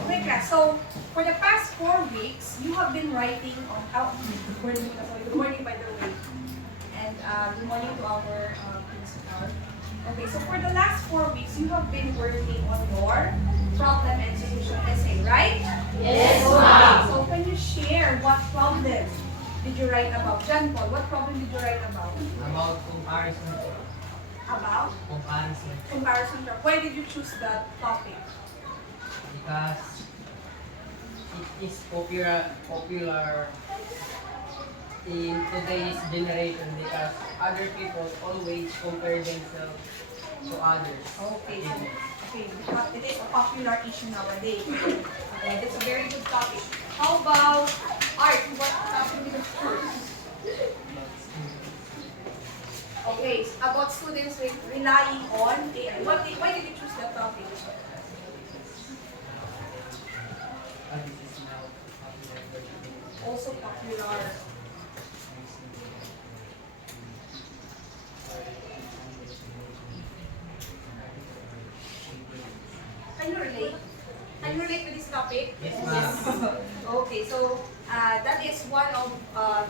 Okay, class. So, for the past 4 weeks, you have been writing on good morning, by the way. And good morning to our principal. Okay, so for the last 4 weeks, you have been working on your problem and solution essay, right? Yes, ma'am. So, can you share what problem did you write about? John Paul, what problem did you write about? About comparison. About Comparison. comparison. Why did you choose that topic? Because it is popular in today's generation because other people always compare themselves to others. Okay, so, because it is a popular issue nowadays. Okay, that's a very good topic. How about art? What topic did you choose? Okay, about students relying on AI. Why did you choose that topic? This is now popular. Also popular. Can you relate? Can you relate to this topic? Yes, ma'am. Okay, so that is one of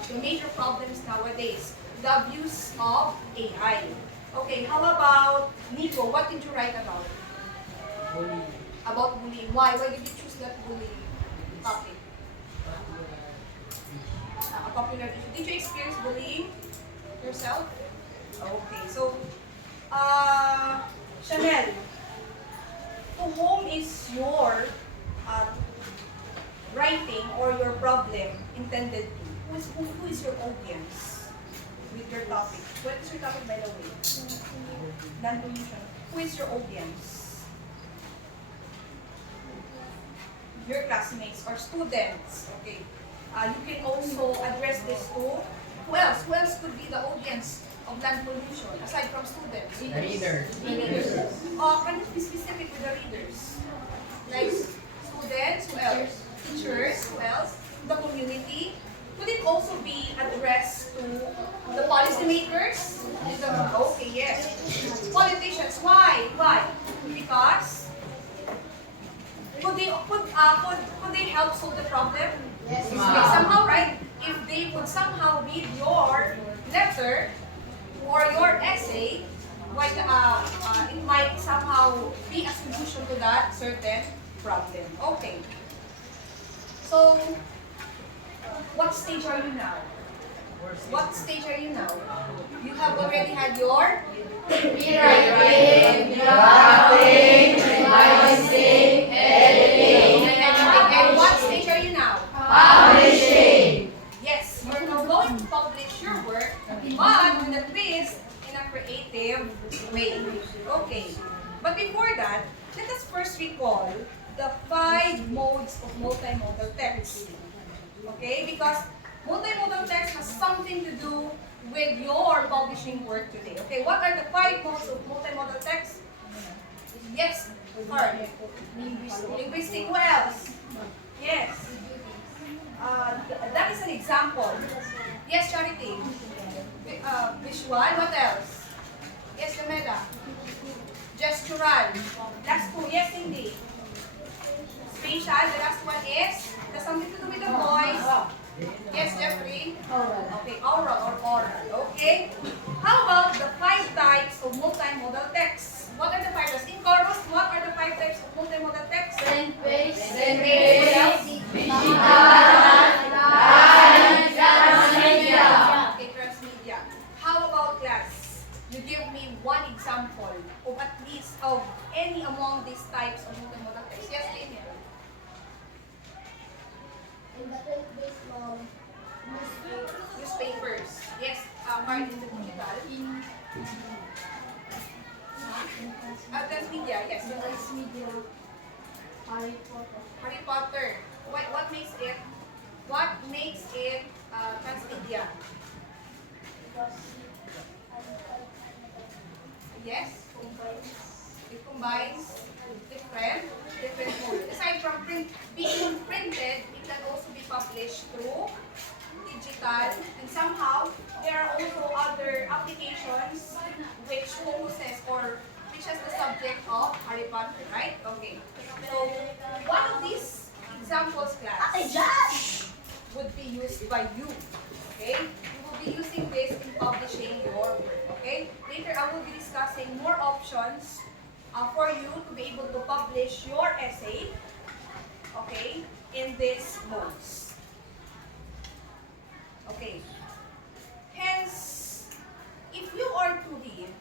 the major problems nowadays, the abuse of AI. Okay, how about Nico? What did you write about? Bullying. About bullying. Why? Why did you choose that bullying topic? A popular issue. Did you experience bullying yourself? Okay, so Chanel, to whom is your writing or your problem intended to? Who is your audience with your topic? What is your topic, by the way? Non-pollution. Who is your audience? Your classmates or students. Okay. You can also address this to who else? Who else could be the audience of land pollution aside from students? The readers. Readers. Can you be specific with the readers? Like students, who else? Teachers, who else? The community. Could it also be addressed to the policymakers? Okay, yes. Politicians. Why? Why? Because could they help solve the problem? Yes, Okay, ma'am. somehow, right? If they would somehow read your letter or your essay, it might somehow be a solution to that certain problem. Okay. So, what stage are you now? What stage are you now? You have already had your Rewriting, drafting, revising, editing, and what stage are you now? publishing. Yes, you're now going to publish your work, but with a twist in a creative way. Okay. But before that, let us first recall the 5 modes of multimodal text. Okay? Because multimodal text has something to do with your publishing work today. Okay, what are the 5 modes of multimodal text? Yes, Art. Linguistic. Who else? Yes. That is an example. Yes, Charity. Visual. What else? Yes, Lameda. Gestural. Last 2. Yes, Cindy. Spatial. The last one is has something to do with the voice. Yes, Jeffrey. Okay, oral or oral. Okay. How about the 5 types of multimodal text? What are the 5 types? In Chorus, what are the 5 types of multimodal text? Print-based, What else? transmedia. Okay, transmedia. How about class? You give me one example of at least of any among these types of multimodal text. Yes, Linia. In the print-based Newspapers. Yes, Martin, in the digital. Transmedia, yes. transmedia, Harry Potter. Harry Potter. What makes it transmedia? Yes? It combines different modes. Aside from being printed, it can also be published through digital and somehow there are also other applications which focuses or which has the subject of Harry Potter, right? Okay. So one of these examples class would be used by you. Okay? You will be using this in publishing your work. Okay? Later I will be discussing more options for you to be able to publish your essay. Okay? In these modes. Okay. Hence, if you are to read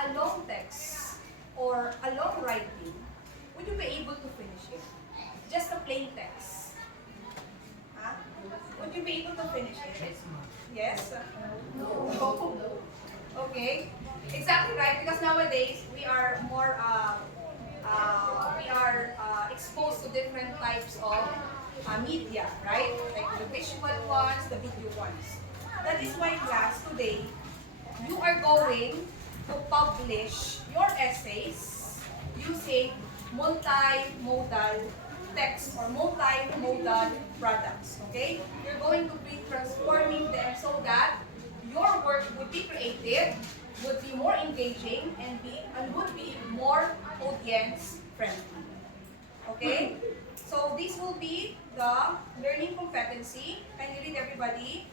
a long text or a long writing, would you be able to finish it? Just a plain text. Huh? Would you be able to finish it? Yes, ma'am. Yes? No. Okay. Exactly right, because nowadays we are more exposed to different types of media, right? Like the visual ones, the video ones. That is why class today, you are going to publish your essays using multimodal text or multimodal products, okay? You're going to be transforming them so that your work would be creative, would be more engaging, and would be more audience friendly. Okay? So this will be the learning competency. Can you read everybody?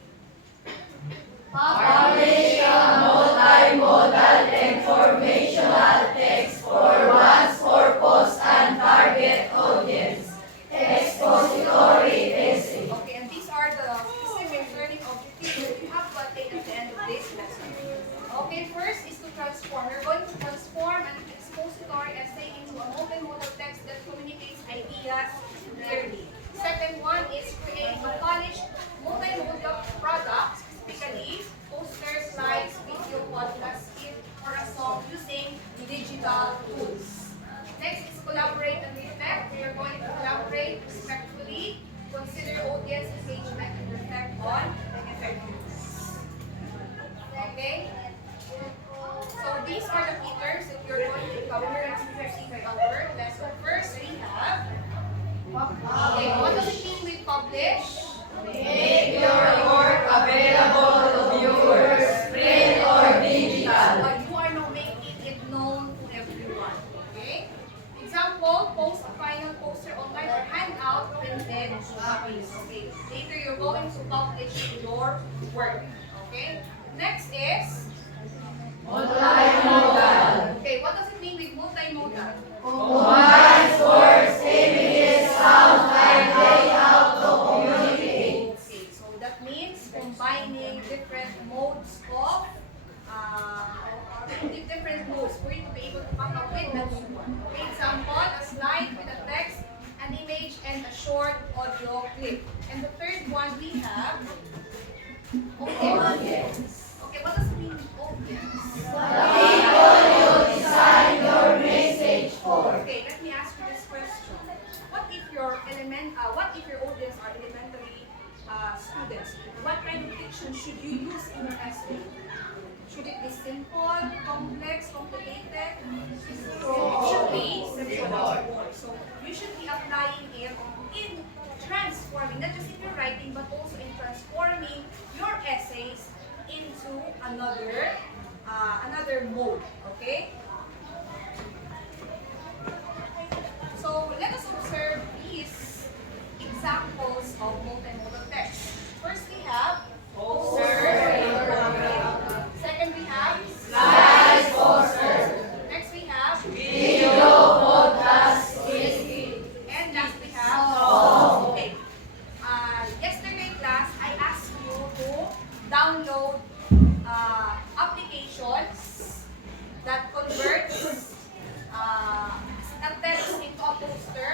Publish a multimodal informational text for one's purpose and target audience. Expository essay. Okay, and these are the specific learning objectives that you have to attain at the end of this lesson. Okay, first is to transform. We're going to transform an expository essay into a multimodal text that communicates ideas clearly. Second one is create a polished multimodal product, specifically posters, slides, video, podcast, skit, or a song using digital tools. Next is collaborate and reflect. We are going to collaborate respectfully, consider audience engagement, and reflect on effectiveness. Okay? So these are the features that you're going to cover as we proceed with our lesson. First, we have, okay, what does it mean with publish? Make your work available to viewers, print or digital. You are now making it known to everyone. Okay? Example, post a final poster online or hand out printed copies. Okay? Later, you're going to publish your work. Okay? Next is, Multimodal. okay, what does it mean with multimodal? Combines words, images, sound, and layout to communicate. Okay, so that means combining different modes of different modes for you to be able to come up with that one. Okay, example, a slide with a text, an image, and a short audio clip. And the third one we have audience. Okay, what does it mean with audience? The people you design your message for. Okay, let me ask you this question. What if your audience are elementary students? What kind of diction should you use in your essay? Should it be simple, complex, complicated? It should be simple. So you should be applying it in transforming, not just in your writing, but also in transforming your essays into another mode. Okay? So let us observe these examples of multimodal text. First we have posters. Second we have Slides, posters, Next we have video, podcast, and last we have Song. Okay. Yesterday class I asked you to download applications that converts a text into a poster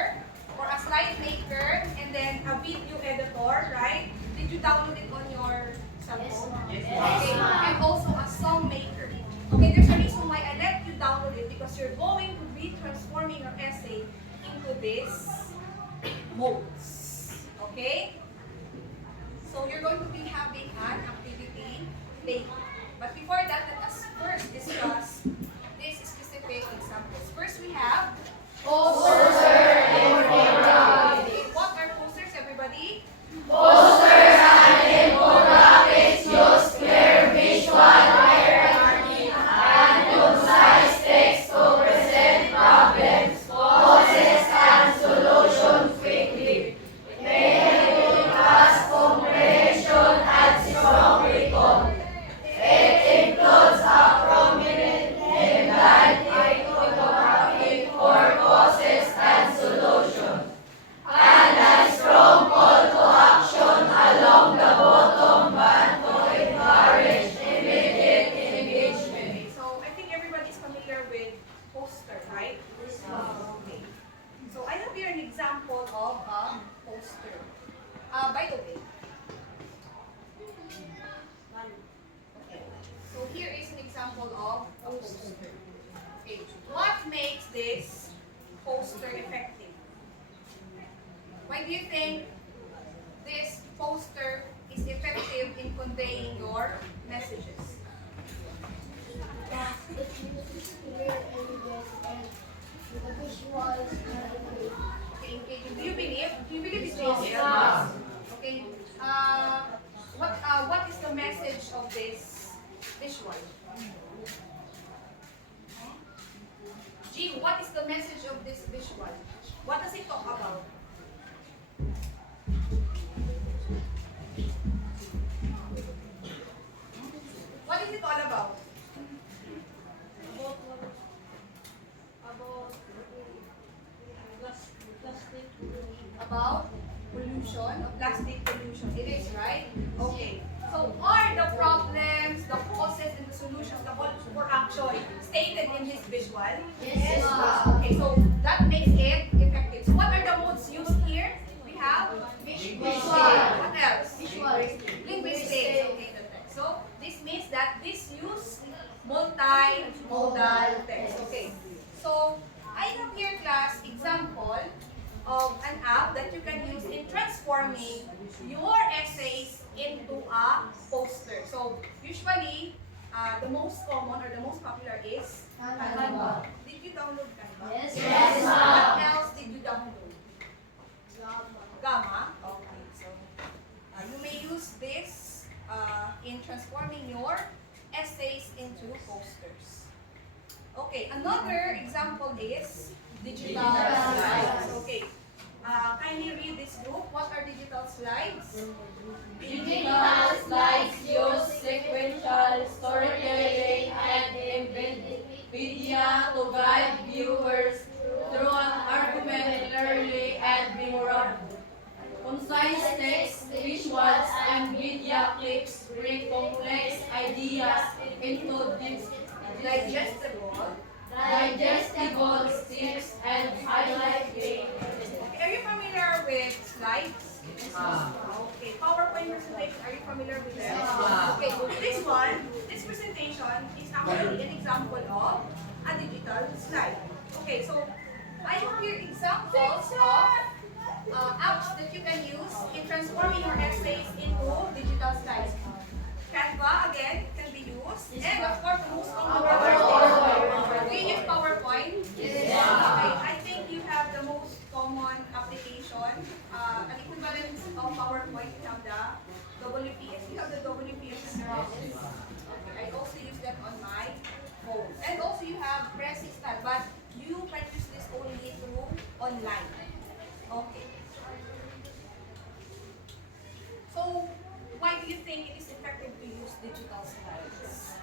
or a slide maker and then a video editor, right? Did you download it on your cell phone? Yes, Okay. And also a song maker. Okay, there's a reason why I let you download it because you're going to be transforming your essay into this modes. Okay? So you're going to be having an activity later. But before that, let us first discuss these specific examples. First we have poster, infographics. Okay, what are posters, everybody? Posters and infographics use here is an example of a poster. Okay. What makes this poster effective? Why do you think this poster is effective in conveying your messages? The visuals Okay, engaging. Do you believe? Do you believe it's easy? Yes. Okay. What is the message of this visual? G, what is the message of this visual? What does it talk about? What is it all about? About pollution, plastic pollution. It is, right? Okay. So are the problems, the causes, and the solutions, the call for action stated in this visual? Yes. Okay, so that makes it effective. So what are the modes used here? We have Visual. what else? Visual. Linguistics. Okay, the text. So this means that this use multimodal text. Okay. So I have here, class, example of an app that you can use in transforming your essays into a poster. So usually, the most common or the most popular is Canva. Did you download Canva? Yes. Yes, What ma'am. else did you download? Gamma. Okay, so you may use this in transforming your essays into posters. Okay, another example is digital slides. Okay, kindly read this group. What are digital slides? Digital slides use sequential storytelling and embed media to guide viewers through an argumentarily and memorable. Concise text, visuals, and media clips bring complex ideas into Digestible. digestible tips and highlight data. Okay, are you familiar with slides? Okay, PowerPoint presentation, are you familiar with them? Yes. Okay, this presentation is actually an example of a digital slide. Okay, so I have here examples of apps that you can use in transforming your essays into digital slides. Canva, again, can be used. And of course, the most common one. Do you use PowerPoint? Yes. Okay, I think you have the most common application. An equivalent of PowerPoint, you have the WPS. You have the WPS in your office. Okay, I also use that on my phone. And also you have Pressistan, but you can use this only through online. Okay. So, why do you think it is effective to use digital slides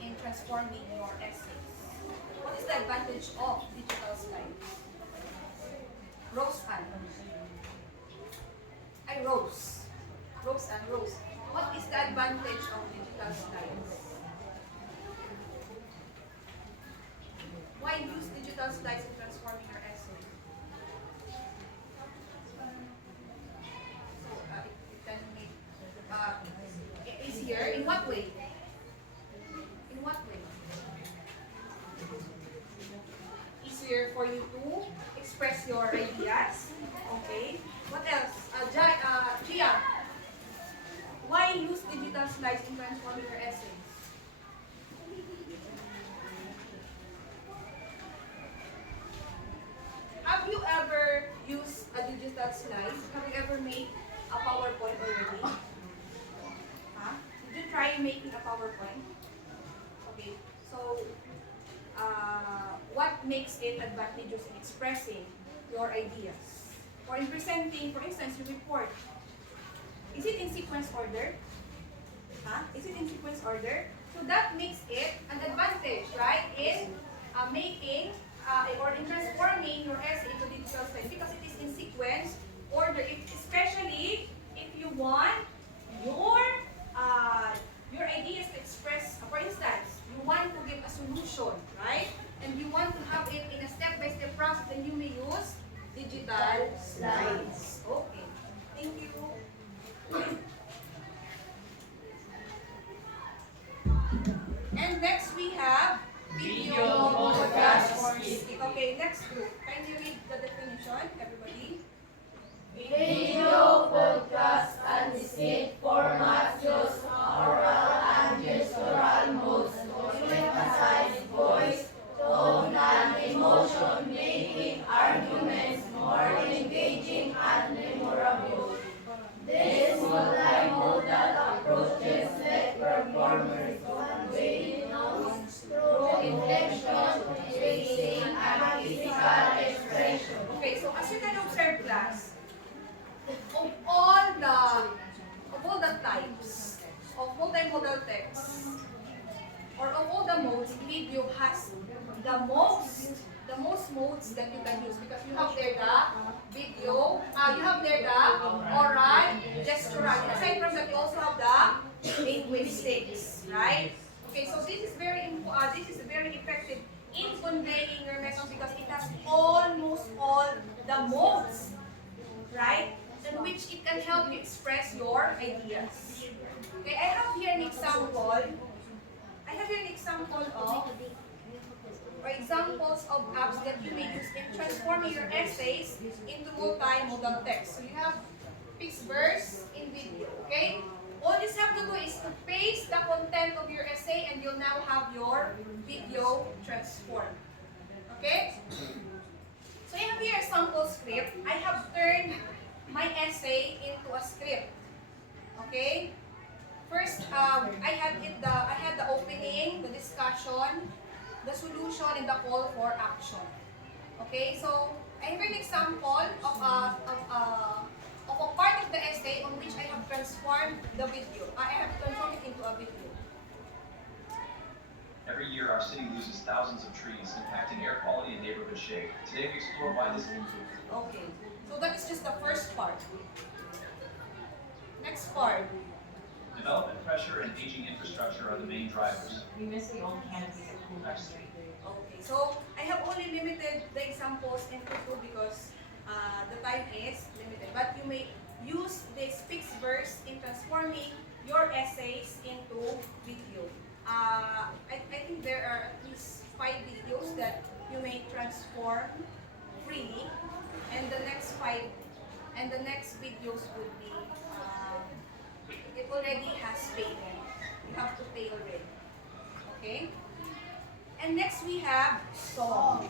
in transforming your essays? What is the advantage of digital slides? Rose Ann. Rose. What is the advantage of digital slides? Why use digital slides in transforming your essay? So, it can make easier. In what way? In what way? Easier for you to express your ideas. Okay. What else? Gia, why use digital slides in transforming your essays? Have you ever used a digital slide? Have you ever made a PowerPoint already? Huh? Did you try making a PowerPoint? Okay. So, what makes it advantageous in expressing your ideas? Or in presenting, for instance, your report. Is it in sequence order? Huh? Is it in sequence order? So that makes it an advantage, right? In making or in transforming your essay into digital slide because it is in sequence order. Especially if you want your ideas to express. For instance, you want to give a solution, right? And you want to have it in a step-by-step process, then you may use digital slides. Okay. Thank you. next we have video, Video, podcast, podcast, or skit. skit. Okay, next group. Can you read the definition, everybody? Radio, podcast, and skit formats use oral and gestural modes to emphasize voice, tone, and emotion, making arguments more engaging and memorable. This multimodal approaches let performers convey notes through inflection, pacing, and physical expression. Okay, so as you can observe, class, of all the types of multimodal text or of all the modes, video has the most modes that you can use because you have there the video, you have there the oral, gestural. Aside from that, you also have the linguistics, right? Okay, so this is very effective in conveying your message because it has almost all the modes, right? In which it can help you express your ideas. Okay, I have here an example. Of or examples of apps that you may use in transforming your essays into multimodal text. So you have fixed verse in video, okay? All you have to do is to paste the content of your essay and you'll now have your video transformed. Okay? So I have here a sample script. I have turned my essay into a script. Okay? First, I had the opening, the discussion, the solution, and the call for action. Okay, so I have an example of a part of the essay on which I have transformed the video. I have transformed it into a video. Every year, our city loses thousands of trees, impacting air quality and neighborhood shade. Today, we explore why this is. Okay, so that is just the first part. Next part. Development pressure and aging infrastructure are the main drivers. We miss the old canopies at Cooper Street. Okay, so I have only limited the examples into two because the time is limited. But you may use this fixed verse in transforming your essays into video. I think there are at least 5 videos that you may transform freely, and the next videos would be it already has payment. You have to pay already. Okay? And next we have songs.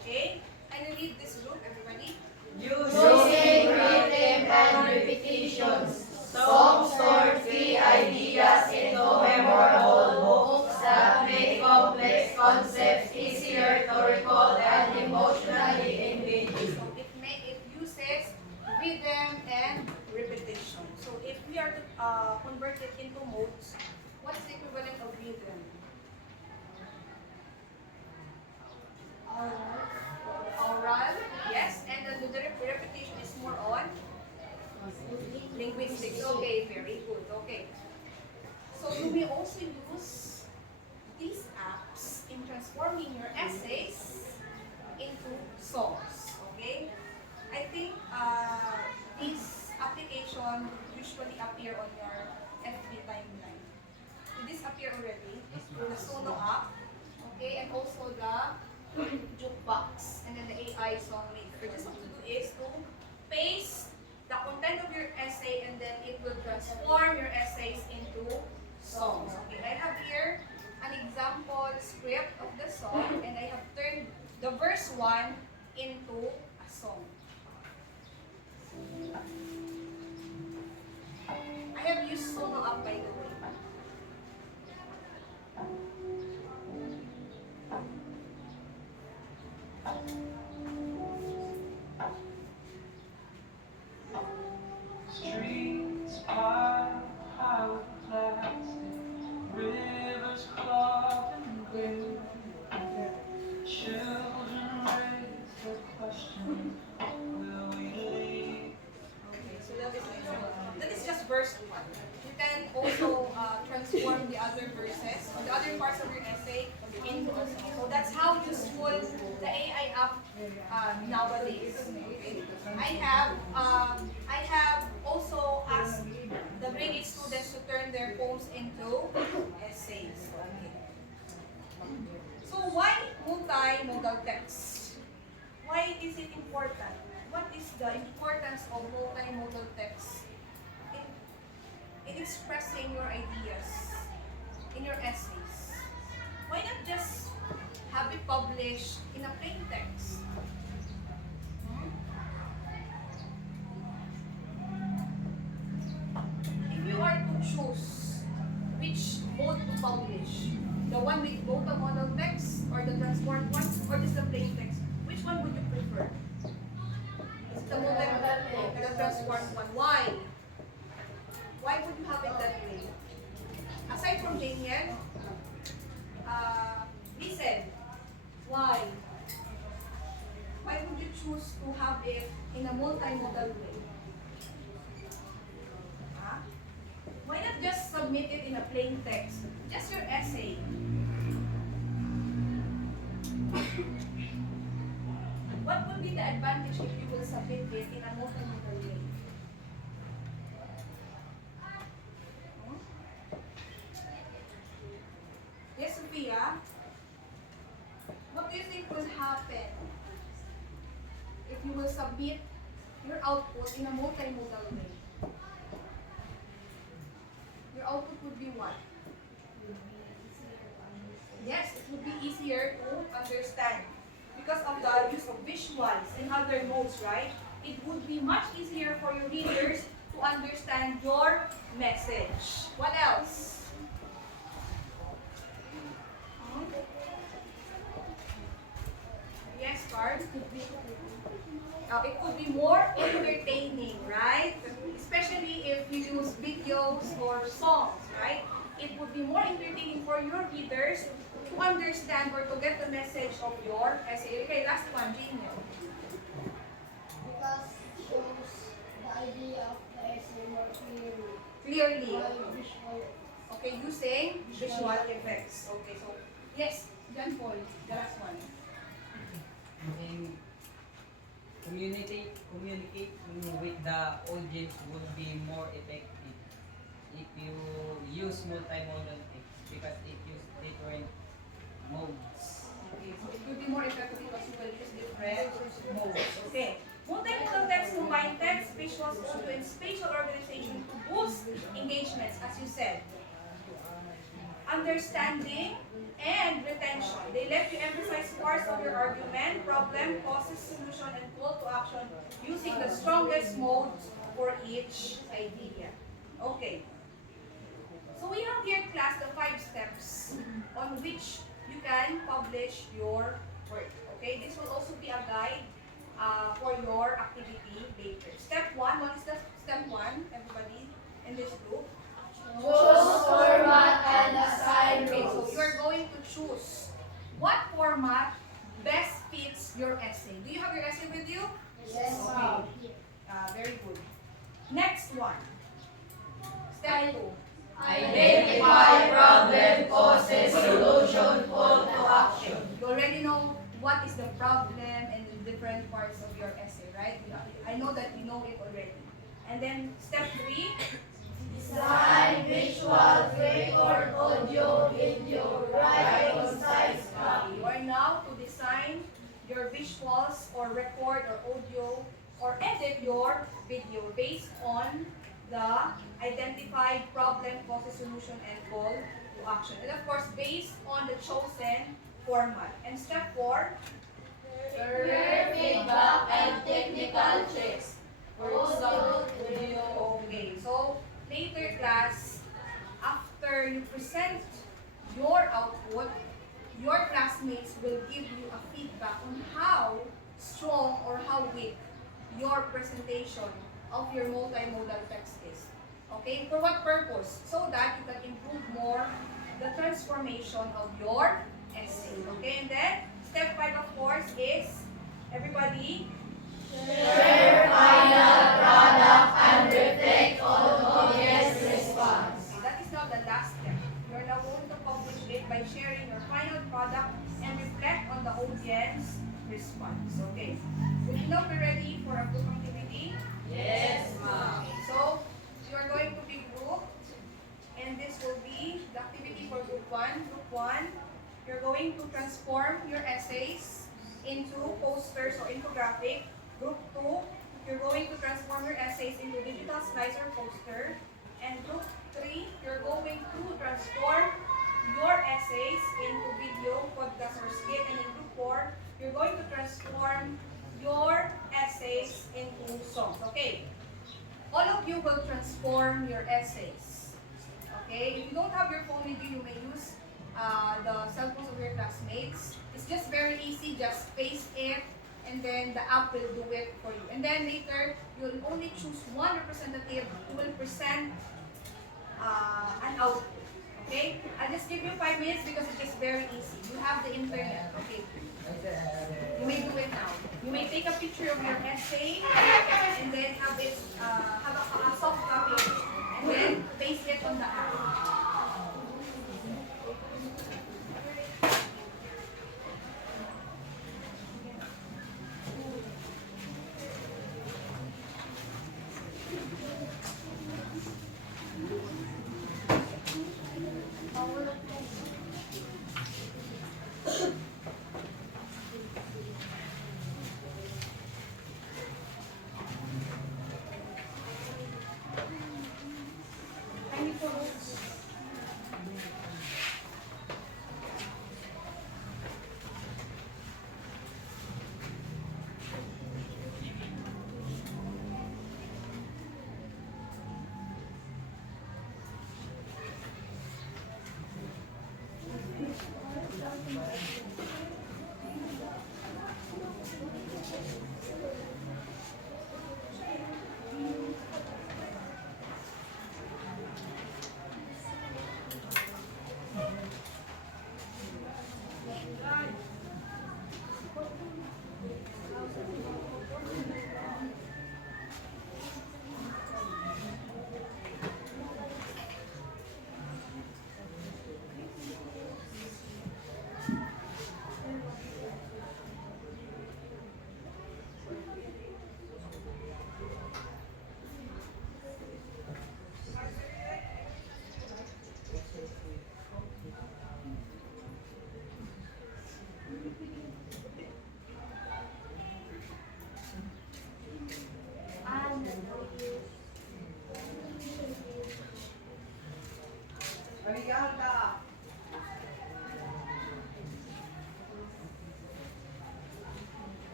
Okay? Can you read this group, everybody? Using rhythm and repetitions, songs store key ideas into memorable hooks that make complex concepts easier to recall and emotionally engaging. So it uses rhythm and repetition. So if we are to convert it into modes, what's the equivalent of rhythm? Oral, yes, and then the repetition is more on linguistics. Okay, very good. Okay. So you may also use these apps in transforming your essays into songs. Okay? I think this application usually appear on your FB timeline. Did this appear already? The Sono app. Okay, and also the jukebox, and then the AI song maker. Just what to do is to paste the content of your essay, and then it will transform your essays into songs. Okay, I have here an example script of the song, and I have turned the verse 1 into a song. I have used Sono app, by the way. Streets piled high with plastic, rivers clogged and gray. Children raise their question, will we leave? Okay, so that is just verse 1. You can also transform the other verses, or the other parts of your essay into a song. So that's how useful the AI app nowadays. Okay? I have also asked the grade 8 students to turn their poems into essays. Okay. multimodal text. Why is it important? What is the importance of multimodal text in expressing your ideas in your essays? Why not just have it published in a plain text? Hmm? If you are to choose which mode to publish, the one with multimodal text or the transformed one or just the plain text, which one would you prefer? Is it the multimodal or the transformed one? Why? Why would you have it that way? Aside from Daniel, listen. Why? Why would you choose to have it in a multimodal way? Huh? Why not just submit it in a plain text? Just your essay. What would be the advantage if you will submit it in a multimodal way? Hmm? Yes, Sophia? What do you think will happen if you will submit your output in a multimodal way? Your output would be what? Yes, it would be easier to understand because of the use of visuals and other modes, right? It would be much easier for your readers to understand your message. What else? Hmm? Yes, Carl? It could be more entertaining, right? Especially if you use videos or songs, right? It would be more entertaining for your readers to understand or to get the message of your essay. Okay, last one, Genial. Because it shows the idea of the essay more clearly. Clearly. By visual. Okay, using visual effects. Okay, so, yes, John Paul, the last one. And communicate with the audience would be more effective if you use multimodal text because it uses different modes. Okay, so it will be more effective because you will use different modes. Okay. Multimodal text combine text, visuals, audio, and spatial organization to boost engagements, as you said. Understanding and retention. They let you emphasize parts of your argument, problem, causes, solution, and call to action using the strongest modes for each idea. Okay. So we have here, class, the 5 steps on which you can publish your work. Okay, this will also be a guide for your activity later. Step 1, what is the step 1, everybody in this group? Choose format and assign Okay, so rules. you are going to choose what format best fits your essay. Do you have your essay with you? Yes, ma'am. Very good. Next one. Step 2. Identify problem, causes, solution, call to action. You already know what is the problem and the different parts of your essay, right? I know that you know it already. And then step 3. Design, visual, record, audio, video, write, concise copy. You are now to design your visuals or record or audio or edit your video based on the identified problem, causes, solution, and call to action. And of course, based on the chosen format. And step 4, Share feedback and technical checks. Audio, video. okay. So, later class, after you present your output, your classmates will give you a feedback on how strong or how weak your presentation of your multimodal text is. Okay? For what purpose? So that you can improve more the transformation of your essay. Okay? And then, step 5 of course is, everybody, Share final product and reflect on audience response. that is not the last step. You are now going to publish it by sharing your final product and reflect on the audience response. Okay? Would you now be ready for a group activity? Yes, ma'am. Okay, so you are going to be grouped, and this will be the activity for group 1. Group 1, you're going going to transform your essays into posters or infographic. Group 2, you're going to transform your essays into digital slides or poster. And group 3, you're going to transform your essays into video, podcast, or skit. And in group 4, you're going to transform your essays into songs. Okay? All of you will transform your essays. Okay? If you don't have your phone with you, you may use the cell phones of your classmates. It's just very easy. Just paste it, and then the app will do it for you. And then later, you'll only choose one representative who will present an output. Okay? I'll just give you 5 minutes because it is very easy. You have the internet. Okay? You may do it now. You may take a picture of your essay and then have it have a soft copy of it, and then paste it on the app.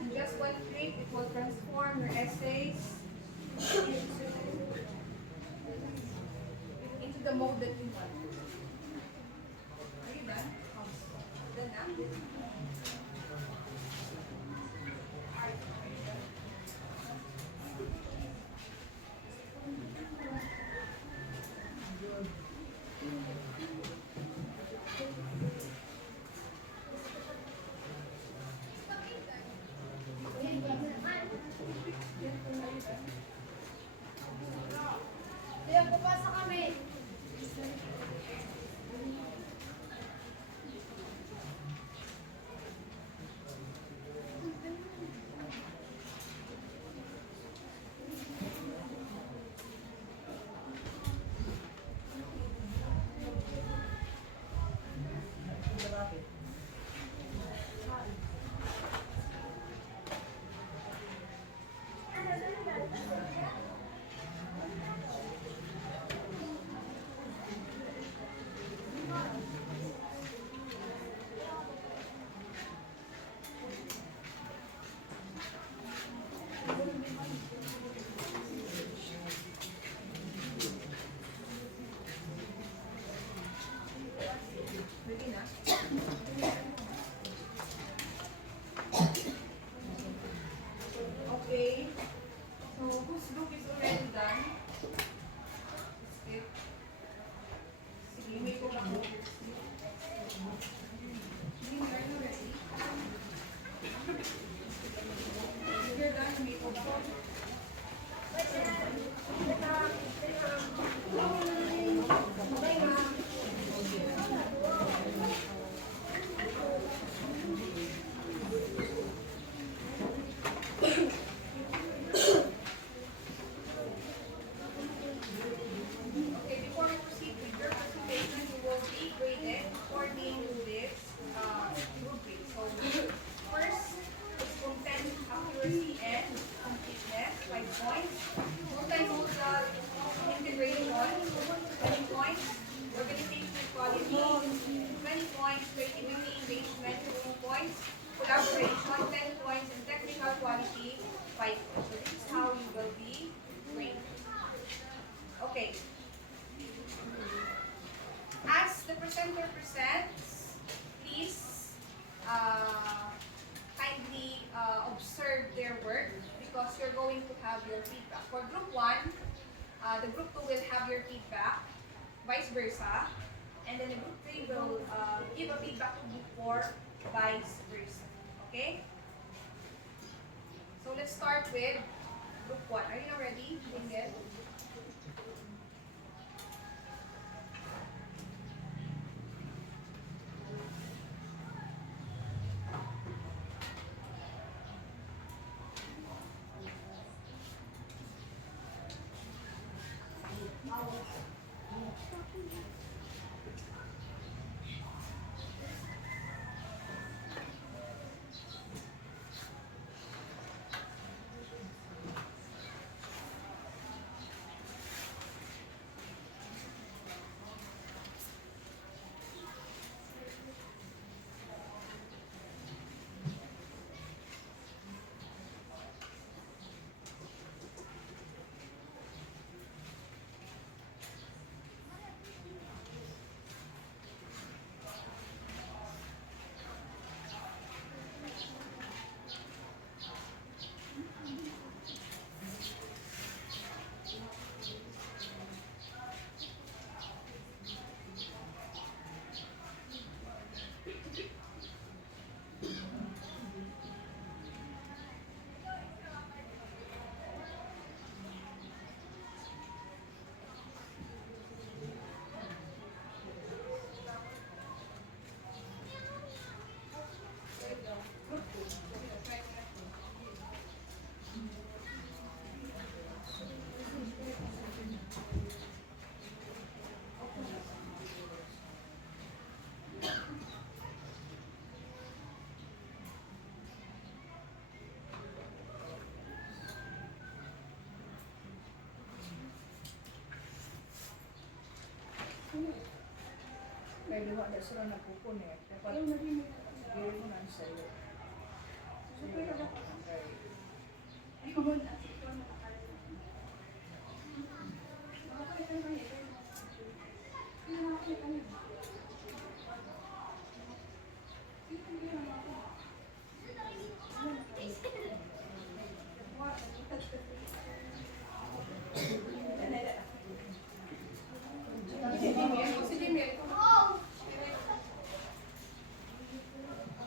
In just one click, it will transform your essays into the mode that you want. Are you done? Done now? Kaya pupasa kami. elaboration, 10 points, and technical quality, 5 points. So this is how you will be graded. Okay. As the presenter presents, please kindly observe their work because you're going to have your feedback. For group 1, the group 2 will have your feedback, vice versa. And then the group 3 will give a feedback to group 4, vice versa. Okay? So let's start with group 1. Are you now ready, Miguel? Kaya liwa na sila napupun eh. Dapat gawin mo na sa'yo.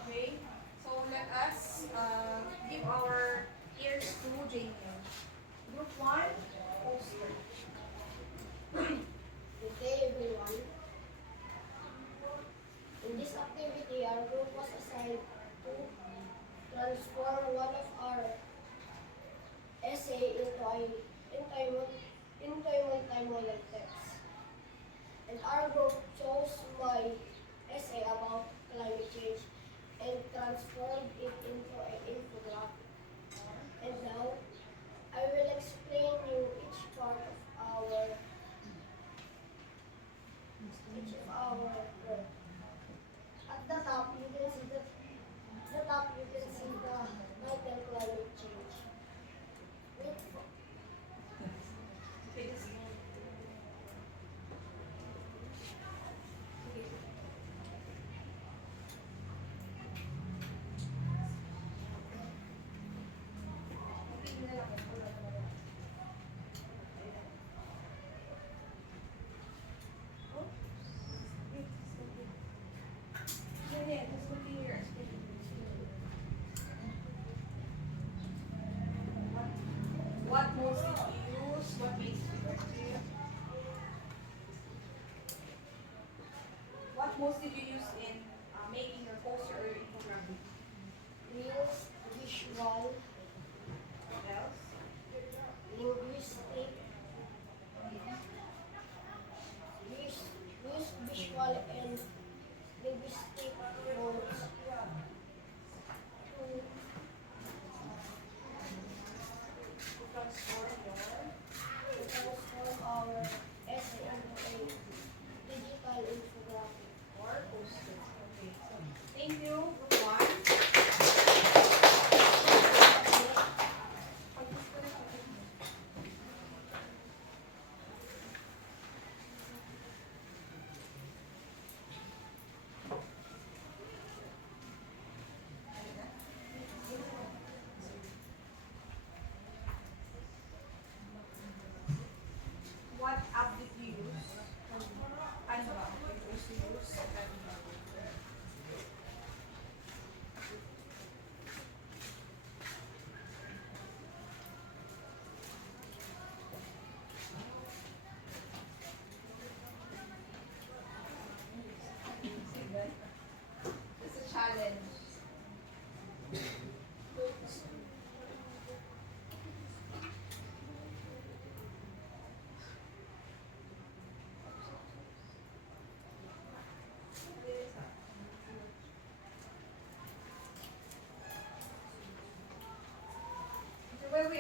Okay, so let us give our ears to Jamie. Group 1, poster. Good day, everyone. In this activity, our group was assigned to transform one of our essay into a multimodal text. And our group chose my essay about climate change and transformed it into an infographic. And now, I will explain you each part of our work. At the top, you can see the title climate change. Wait for What most did you use? What makes it effective? What most did you use in making your poster or infographic? reels, visual, What else? linguistic, use visual and linguistic modes to transform our essay into a digital infographic.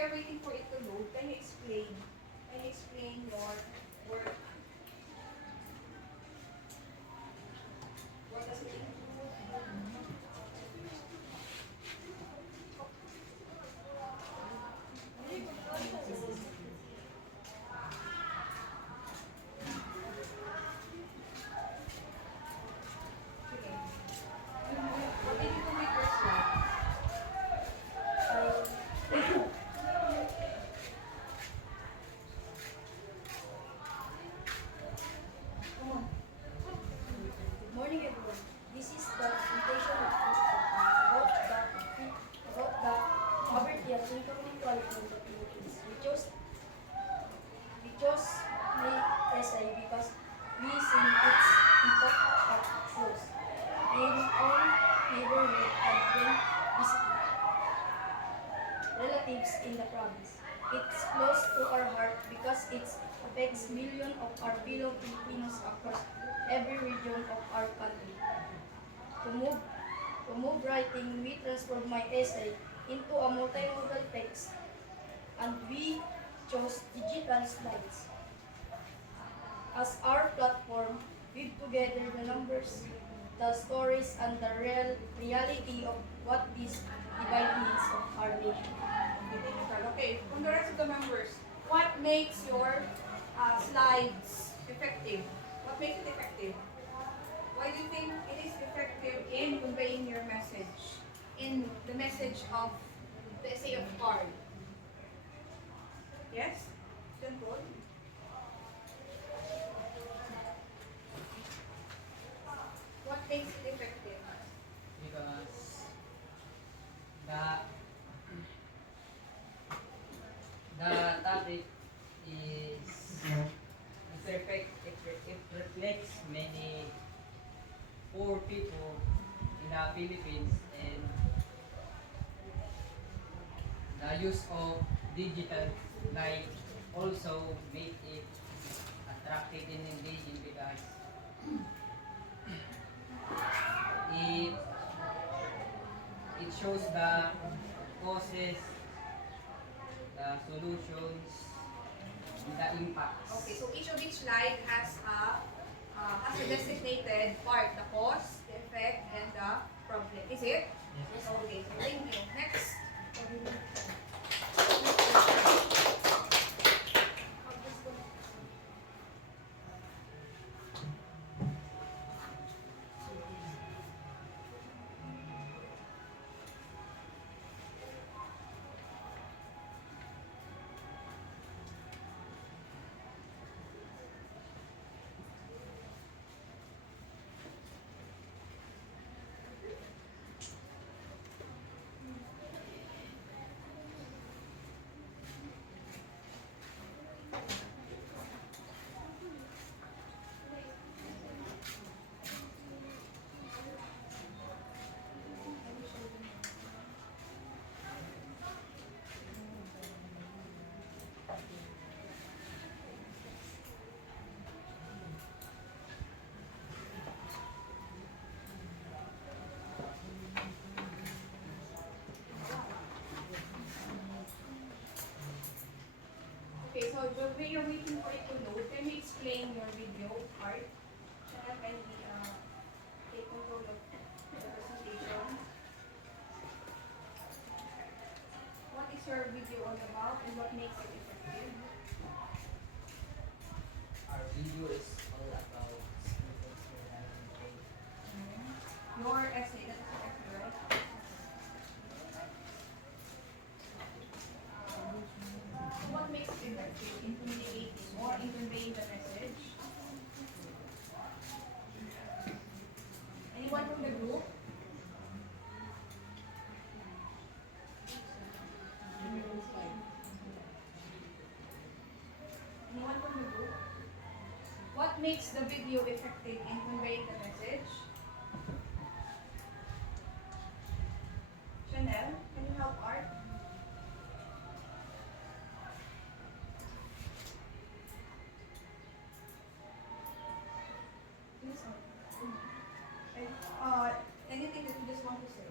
are waiting for it to load, can you explain? Can you explain your work? What does it include? What did you do with your slide? Good morning, everyone. This is the presentation of about the poverty and income inequality in the Philippines. We chose my essay because we see its impact up close in our neighborhood and when visiting relatives in the province. It's close to our heart because it affects millions of our fellow Filipinos across every region of our country. To move writing, we transformed my essay into a multimodal text and we chose digital slides. As our platform, weave together the numbers, the stories, and the reality of what this divine needs of our nation. Okay, from the rest of the members, what makes your slides effective? What makes it effective? Why do you think it is effective in conveying your message? In the message of the essay of Carl? Yes? John Paul? What makes it effective? Because the topic it reflects many poor people in the Philippines, and the use of digital light also make it attractive and engaging because it it shows the causes, the solutions, and the impacts. Okay, so each slide has a designated part, the cause, the effect, and the problem. Is it? Yes. Okay, so thank you. Next. Okay, so while you're waiting for it to load, can you explain your video part? Shana, can we take control of the presentation? What is your video all about and what makes it effective? Our video is all about students who have been Your essay, that is your essay, right? What makes it effective in communicating or in conveying the message? Anyone from the group? Anyone from the group? What makes the video effective in conveying the message? Chanel, can you help Art? Please, Art. Anything that you just want to say?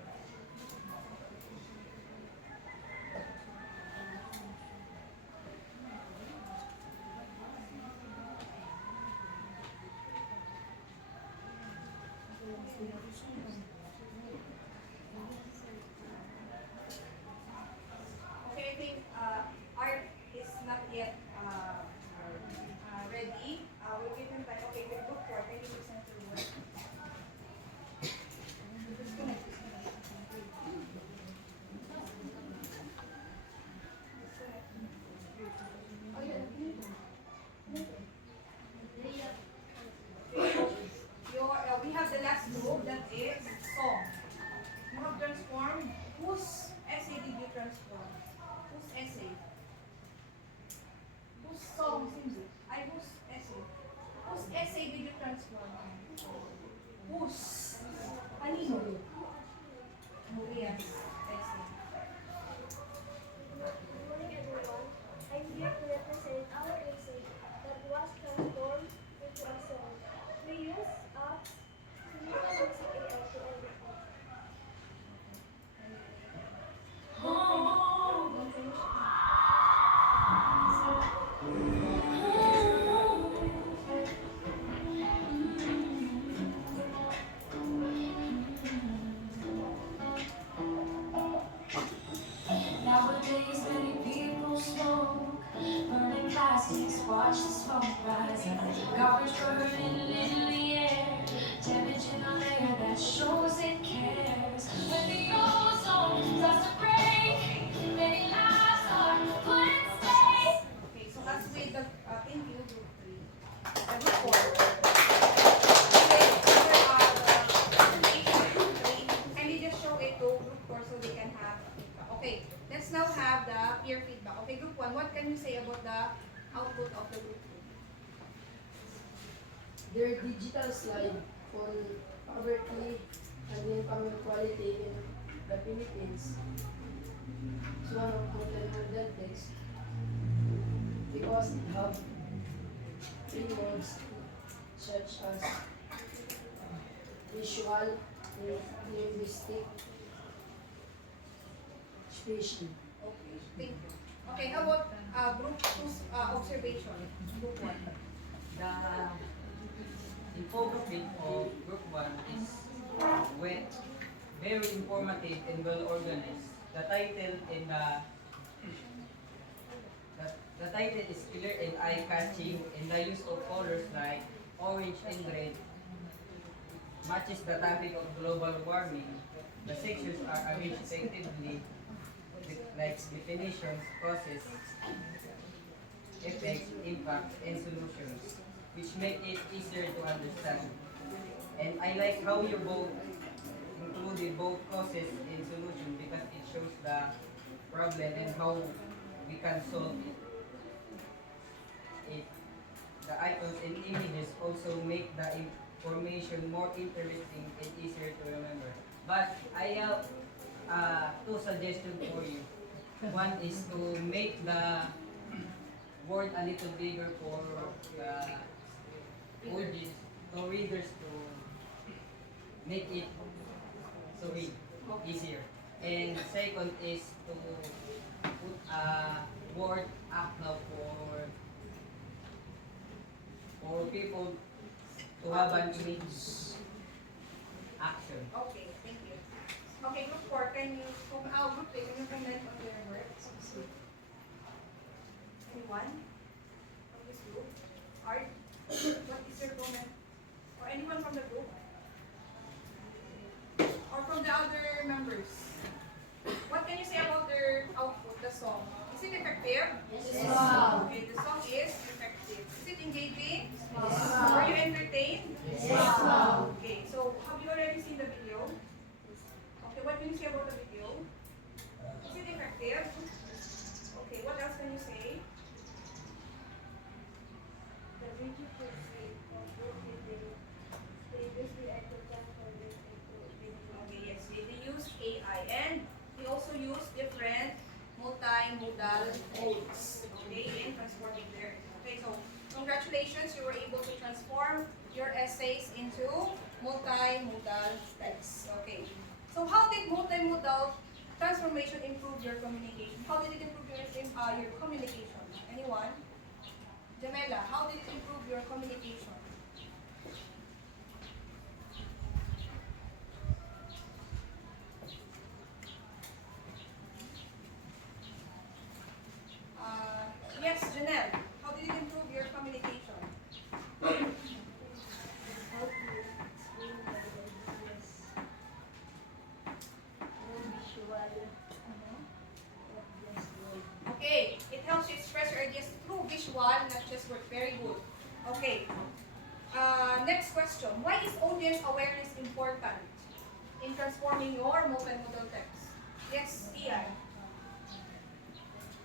course, so they can have feedback. Okay, let's now have the peer feedback. Okay, group 1, what can you say about the output of the group 2? Their digital slide on poverty and income quality in the Philippines is one of model text because it have three modes such as visual, linguistic, expression. Okay, thank you. Okay, how about group 2's observation? Group 1. The infographic of Group 1 is very informative and well organized. The title and the title is clear and eye-catching, and the use of colors like orange and red matches the topic of global warming. The sections are arranged effectively with like definitions, causes, effects, impact, and solutions, which make it easier to understand. And I like how you both included both causes and solution because it shows the problem and how we can solve it. The icons and images also make the information more interesting and easier to remember. But I have two suggestions for you. One is to make the word a little bigger for the audience, to readers to make it to read easier. And second is to put a word up now for people to have an image action. Okay, thank you. Okay, group 4, can you, group 3, can you comment on their work? Anyone from this group? Art, what is your comment? Or anyone from the group? Or from the other members? What can you say about their output, the song? Is it effective? Yes. Okay, the song is effective. Is it engaging? Yes. Were you entertained? Yes. Okay, so have you already seen the video? Okay, what can you say about the video? Is it effective? Okay, what else can you say? The video portrayed of both video previously I could transform it into video. Okay, yes, they use AI and they also use different multimodal modes, okay, in transforming their. Okay, so congratulations, you were able to transform your essays into multimodal text. Okay, so how did multimodal transformation improve your communication? How did it improve your communication? Anyone? Jamela, how did it improve your communication? Yes, Janelle, how did it improve your communication? How to explain the ideas more visual obvious way. Okay, it helps you express your ideas through visual, not just word. Very good. Okay. Next question. Why is audience awareness important in transforming your multimodal text? Yes, Ian.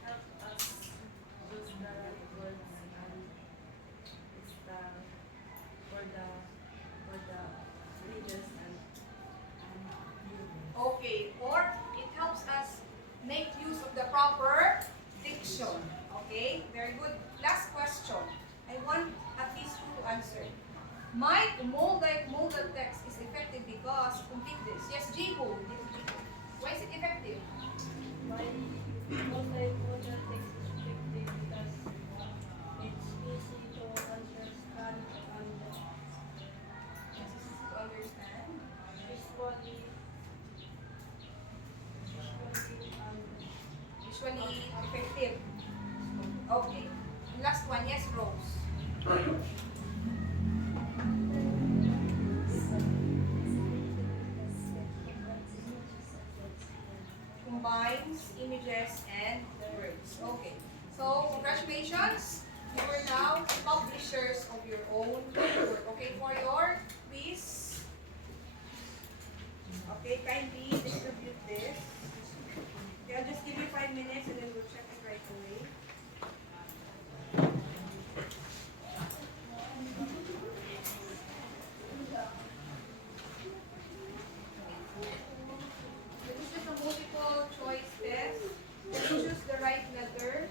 Help us use the right words and it's the for the readers and Okay, or it helps us make use of the proper diction. Okay, very good. Last question. I want at least two to answer. My multimodal text is effective because, complete this. Yes, Jiho. Why is it effective? My multimodal text is effective because it's easy to understand and Yes, this is to understand. visually and Usually effective. Okay. Last one, yes, Rose. Combines images and words. Okay. So, congratulations. You are now publishers of your own work. Okay, for your quiz. Okay, kindly distribute this. Okay, I'll just give you 5 minutes and then we'll check it right away. This is just a multiple choice test. Choose the right letter.